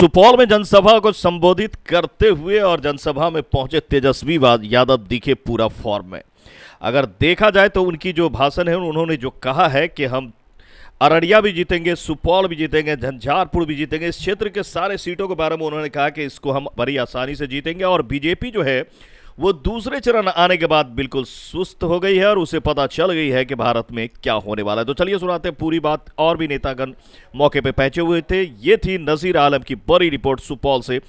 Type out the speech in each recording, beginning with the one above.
सुपौल में जनसभा को संबोधित करते हुए और जनसभा में पहुंचे तेजस्वी यादव दिखे पूरा फॉर्म में। अगर देखा जाए तो उनकी जो भाषण है उन्होंने जो कहा है कि हम अररिया भी जीतेंगे, सुपौल भी जीतेंगे, झंझारपुर भी जीतेंगे, इस क्षेत्र के सारे सीटों के बारे में उन्होंने कहा कि इसको हम बड़ी आसानी से जीतेंगे। और बीजेपी जो है वो दूसरे चरण आने के बाद बिल्कुल सुस्त हो गई है और उसे पता चल गई है कि भारत में क्या होने वाला है। तो चलिए सुनाते हैं पूरी बात। और भी नेतागण मौके पे पहुंचे हुए थे। ये थी नजीर आलम की बड़ी रिपोर्ट सुपौल से,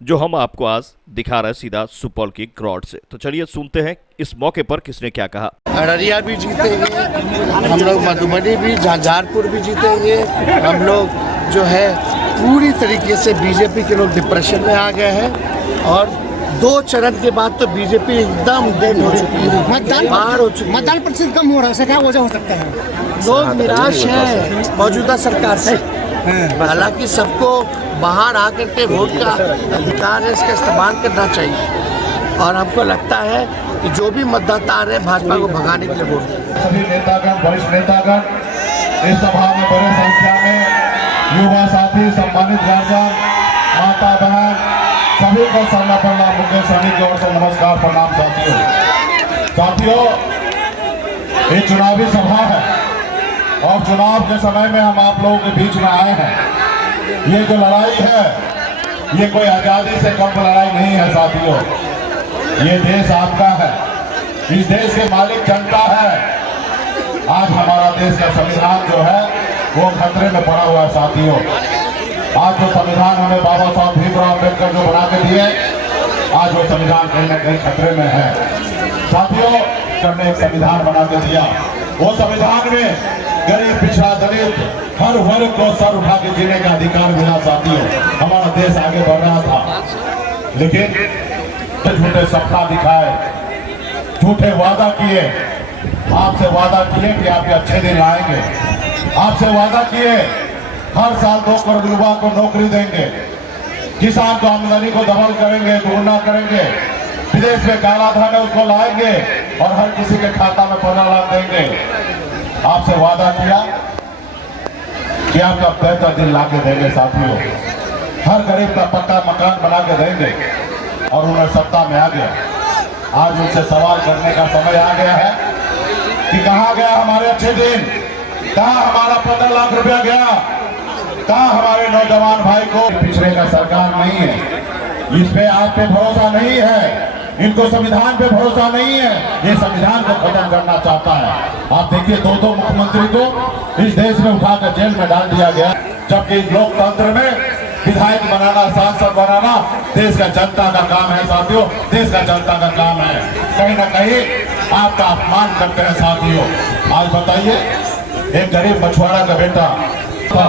जो हम आपको आज दिखा रहे हैं सीधा सुपौल की ग्राउंड से। तो चलिए सुनते हैं इस मौके पर किसने क्या कहा। अररिया भी जीतेंगे हम लोग, मधुबनी भी, झंझारपुर भी जीतेंगे हम लोग। जो है पूरी तरीके से बीजेपी के लोग डिप्रेशन में आ गए हैं और 2 चरण के बाद तो बीजेपी एकदम डेड हो चुकी है, बाहर हो चुकी है। मतदान प्रतिशत कम हो रहा है, क्या वजह हो सकता है? लोग निराश हैं मौजूदा सरकार से। हालांकि सबको बाहर आकर के वोट का अधिकार है, इसका इस्तेमाल करना चाहिए और हमको लगता है कि जो भी मतदाता आ रहे हैं भाजपा को भगाने के लिए वोट दें। सभी नेतागण, वरिष्ठ नेतागण, इस सभा में बड़ी संख्या में युवा साथी, सम्मानित गार्जियन, माता बहन, सभी को सरना प्रणाम। मुकेश सहनी की ओर से नमस्कार, प्रणाम। साथियों, ये चुनावी सभा है और चुनाव के समय में हम आप लोगों के बीच में आए हैं। ये जो लड़ाई है ये कोई आजादी से कम लड़ाई नहीं है साथियों। ये देश आपका है, इस देश के मालिक जनता है। आज हमारा देश का संविधान जो है वो खतरे में पड़ा हुआ है साथियों। आज जो संविधान हमें बाबा साहब भीमराव अम्बेडकर जो बना के दिए, आज वो संविधान कहीं न कहीं खतरे में है साथियों। करने एक संविधान बना के दिया, वो संविधान में गरीब, पिछड़ा, दलित हर वर्ग को सर उठा के जीने का अधिकार मिला साथियों। हमारा देश आगे बढ़ रहा था, लेकिन झूठे सपना दिखाए, झूठे वादा किए। आपसे वादा किए कि आपके अच्छे दिन आएंगे, आपसे वादा किए हर साल 2 करोड़ युवा को नौकरी देंगे, किसान को आमदनी को डबल करेंगे, दोगुना करेंगे, विदेश में काला धन है उसको लाएंगे और हर किसी के खाता में 15 लाख देंगे। आपसे वादा किया कि आपका बेहतर दिन ला के देंगे साथियों, हर गरीब का पक्का मकान बना के देंगे और उन्हें सत्ता में आ गया। आज उनसे सवाल करने का समय आ गया है कि कहाँ गया हमारे अच्छे दिन, कहाँ हमारा 15 लाख रुपया गया, कहाँ हमारे नौजवान भाई को। पिछड़े का सरकार नहीं है, इस पे आप पे भरोसा नहीं है, इनको संविधान पे भरोसा नहीं है, ये संविधान को खत्म करना चाहता है। आप देखिए 2 मुख्यमंत्री को इस देश में उठाकर जेल में डाल दिया गया, जबकि लोकतंत्र में विधायक बनाना, सांसद बनाना देश का जनता का काम है साथियों, देश का जनता का काम है। कहीं ना कहीं आपका अपमान करते हैं साथियों। आज बताइए, एक गरीब मछुआरा का बेटा था,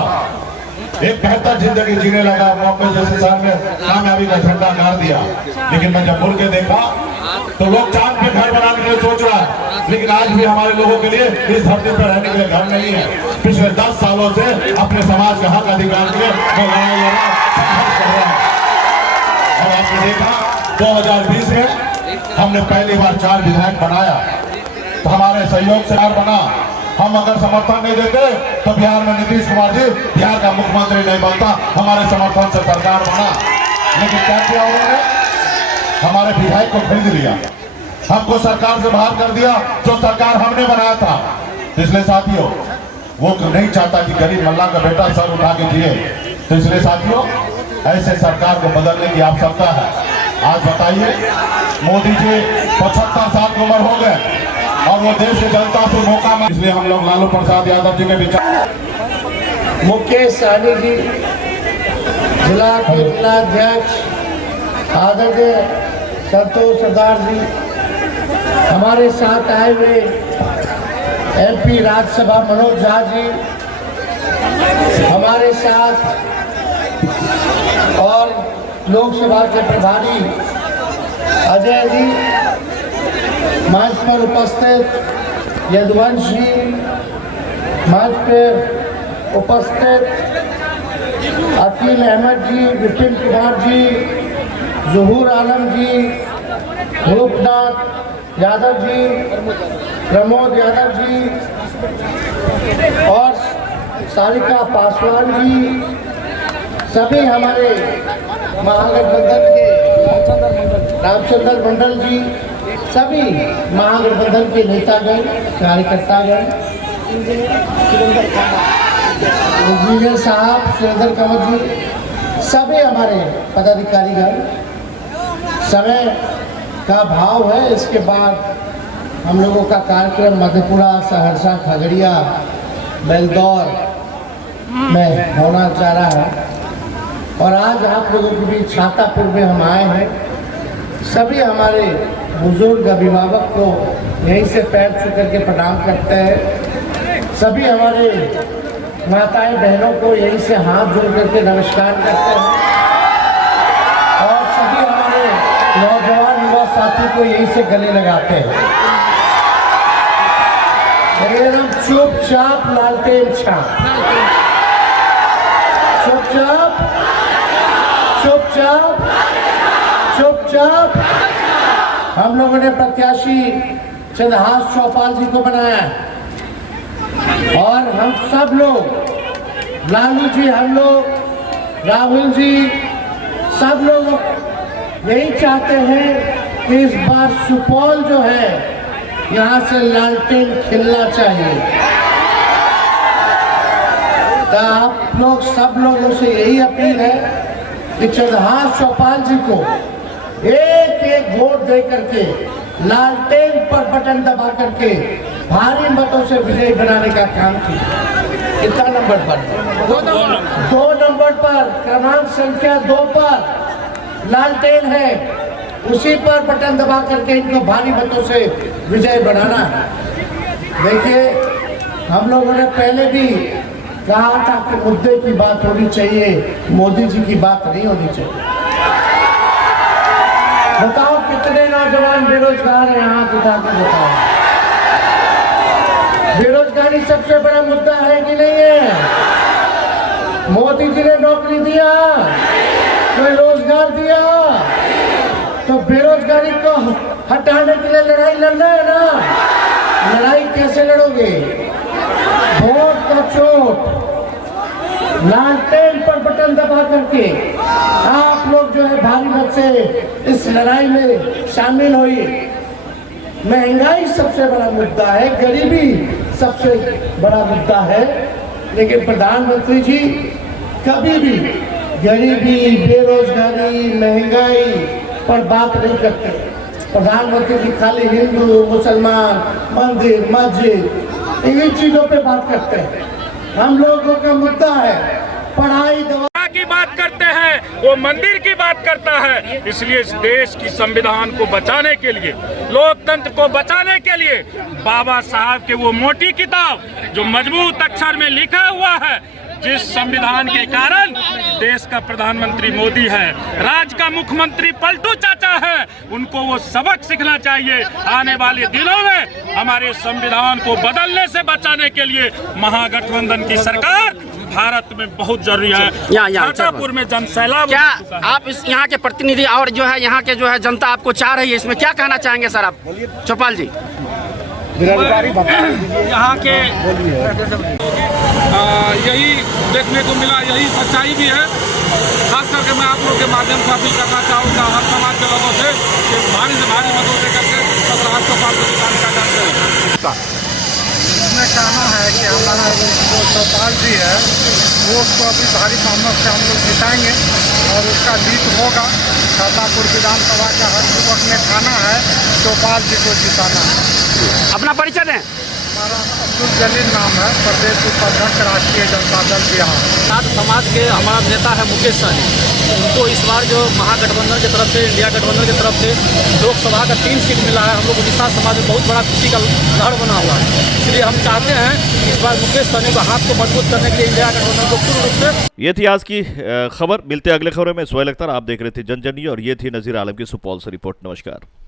एक बेहतर जिंदगी जीने लगा, मौके जैसे साल में कामयाबी का झंडा गाड़ दिया। लेकिन मैं जब मुड़ के देखा तो लोग चांद पे घर बनाने के लिए सोच रहा है, लेकिन आज भी हमारे लोगों के लिए इस धरती पर रहने के लिए घर नहीं है। पिछले 10 सालों से अपने समाज के हक अधिकार के लिए वो लड़ाई लड़ा, संघर्ष कर रहा है। और आपने देखा 2020 में हमने पहली बार 4 विधायक बनाया, तो हमारे सहयोग से 4 बना। हम अगर समर्थन नहीं देते तो बिहार में नीतीश कुमार जी बिहार का मुख्यमंत्री नहीं बनता, हमारे समर्थन से सरकार बना। लेकिन क्या किया उन्होंने, हमारे विधायक को खरीद लिया, हमको सरकार से बाहर कर दिया, जो सरकार हमने बनाया था। इसलिए साथियों, वो नहीं चाहता कि गरीब मल्ला का बेटा सर उठा के जिए। तो इसलिए साथियों, ऐसे सरकार को बदलने की आवश्यकता है। आज बताइए, मोदी जी 75 साल की उम्र हो गए और वो देश की जनता से मौका मांग, इसलिए हम लोग लालू प्रसाद यादव जी के विचार। मुकेश सहनी जी, जिला के जिलाध्यक्ष आदरणीय संतोष सरदार जी, हमारे साथ आए हुए MP राज्यसभा मनोज झा जी, हमारे साथ और लोकसभा के प्रभारी अजय जी, मंच पर उपस्थित यदुवंश जी, मंच पर उपस्थित अकील अहमद जी, विपिन कुमार जी, ज़हूर आलम जी, रूपनाथ यादव जी, प्रमोद यादव जी और सारिका पासवान जी, सभी हमारे महागठबंधन के रामचंद्र मंडल जी, सभी महागठबंधन के नेतागण, कार्यकर्तागण, इंजीनियर साहब, सुरेंद्र कंवर जी, सभी हमारे पदाधिकारीगण, समय का भाव है। इसके बाद हम लोगों का कार्यक्रम मधेपुरा, सहरसा, खगड़िया, बेलदौर में होना जा रहा है और आज आप लोगों के बीच छातापुर में हम आए हैं। सभी हमारे बुजुर्ग अभिभावक को यहीं से पैर छू करके प्रणाम करते हैं। सभी हमारे माताएं बहनों को यहीं से हाथ जोड़ करके नमस्कार करते हैं और सभी हमारे नौजवान युवा साथी को यहीं से गले लगाते हैं। एकदम चुपचाप लालटेन छाप, चुपचाप चुपचाप चुपचाप हम लोगों ने प्रत्याशी चंद्रहास चौपाल जी को बनाया और हम सब लोग, लालू जी, हम लोग, राहुल जी, सब लोग यही चाहते हैं कि इस बार सुपौल जो है यहाँ से लालटेन खिलना चाहिए। तो आप लोग, सब लोगों से यही अपील है कि चंद्रहास चौपाल जी को एक एक वोट दे करके, लालटेन पर बटन दबा करके भारी मतों से विजयी बनाने का काम किया। कितना नंबर पर? 2 नंबर पर, क्रमांक संख्या 2 पर लालटेन है, उसी पर बटन दबा करके इनको भारी मतों से विजय बनाना है। देखिए, हम लोगों ने पहले भी कहा था कि मुद्दे की बात होनी चाहिए, मोदी जी की बात नहीं होनी चाहिए। बताओ कितने नौजवान बेरोजगार हैं, हाथ उठा के बताओ। बेरोजगारी सबसे बड़ा मुद्दा है कि नहीं है? मोदी जी ने नौकरी दिया, कोई रोजगार दिया, तो बेरोजगारी को हटाने के लिए लड़ाई लड़ना है ना। लड़ाई कैसे लड़ोगे? वोट का चोट, लालटेन पर बटन दबा करके आप लोग जो है भारी मत से इस लड़ाई में शामिल होइए। महंगाई सबसे बड़ा मुद्दा है, गरीबी सबसे बड़ा मुद्दा है, लेकिन प्रधानमंत्री जी कभी भी गरीबी, बेरोजगारी, महंगाई पर बात नहीं करते। प्रधानमंत्री जी खाली हिंदू, मुसलमान, मंदिर, मस्जिद, इन्हीं चीजों पे बात करते हैं। हम लोगों का मुद्दा है पढ़ाई, दवा की बात करते हैं, वो मंदिर की बात करता है। इसलिए इस देश की संविधान को बचाने के लिए, लोकतंत्र को बचाने के लिए बाबा साहब के वो मोटी किताब जो मजबूत अक्षर में लिखा हुआ है, जिस संविधान के कारण देश का प्रधानमंत्री मोदी है, राज्य का मुख्यमंत्री पलटू चाचा है, उनको वो सबक सीखना चाहिए। आने वाले दिनों में हमारे संविधान को बदलने से बचाने के लिए महागठबंधन की सरकार भारत में बहुत जरूरी है। छातापुर में जनसैलाब क्या आप इस यहाँ के प्रतिनिधि और जो है यहाँ के जो है जनता आपको चाह रही है, इसमें क्या कहना चाहेंगे सर आप? चौपाल जी, यहाँ के यही देखने को मिला, यही सच्चाई भी है। खास करके मैं आप लोगों के माध्यम से अपील करना चाहूँगा हर समाज के लोगों से कि भारी से भारी मतों से करके चंद्रहास चौपाल को जिताने का काम करें। इसमें कहना है कि हमारा जो चौपाल जी है वो उसको अभी भारी बहुमत से हम लोग जिताएंगे और उसका जीत होगा। छातापुर विधानसभा का हर युवक ने खाना है, चौपाल जी को जिताना है। अपना परिचय दें। हमारा अब्दुल जलील नाम है, प्रदेश उपाध्यक्ष राष्ट्रीय जनता दल बिहार। साथ समाज के हमारा नेता है मुकेश सहनी, उनको इस बार जो महागठबंधन की तरफ से, इंडिया गठबंधन की तरफ से लोकसभा का 3 सीट मिला है। हम लोग उड़ीसा समाज में बहुत बड़ा खुशी का लहर बना हुआ है। इसलिए हम चाहते हैं इस बार मुकेश सहनी को हाथ को मजबूत करने के लिए इंडिया गठबंधन को पूर्ण रूप से। ये थी आज की खबर। मिलते अगले खबरों में। सोहेल अख्तर, आप देख रहे थे जनजन, और ये थी नज़ीर आलम की सुपौल से रिपोर्ट। नमस्कार।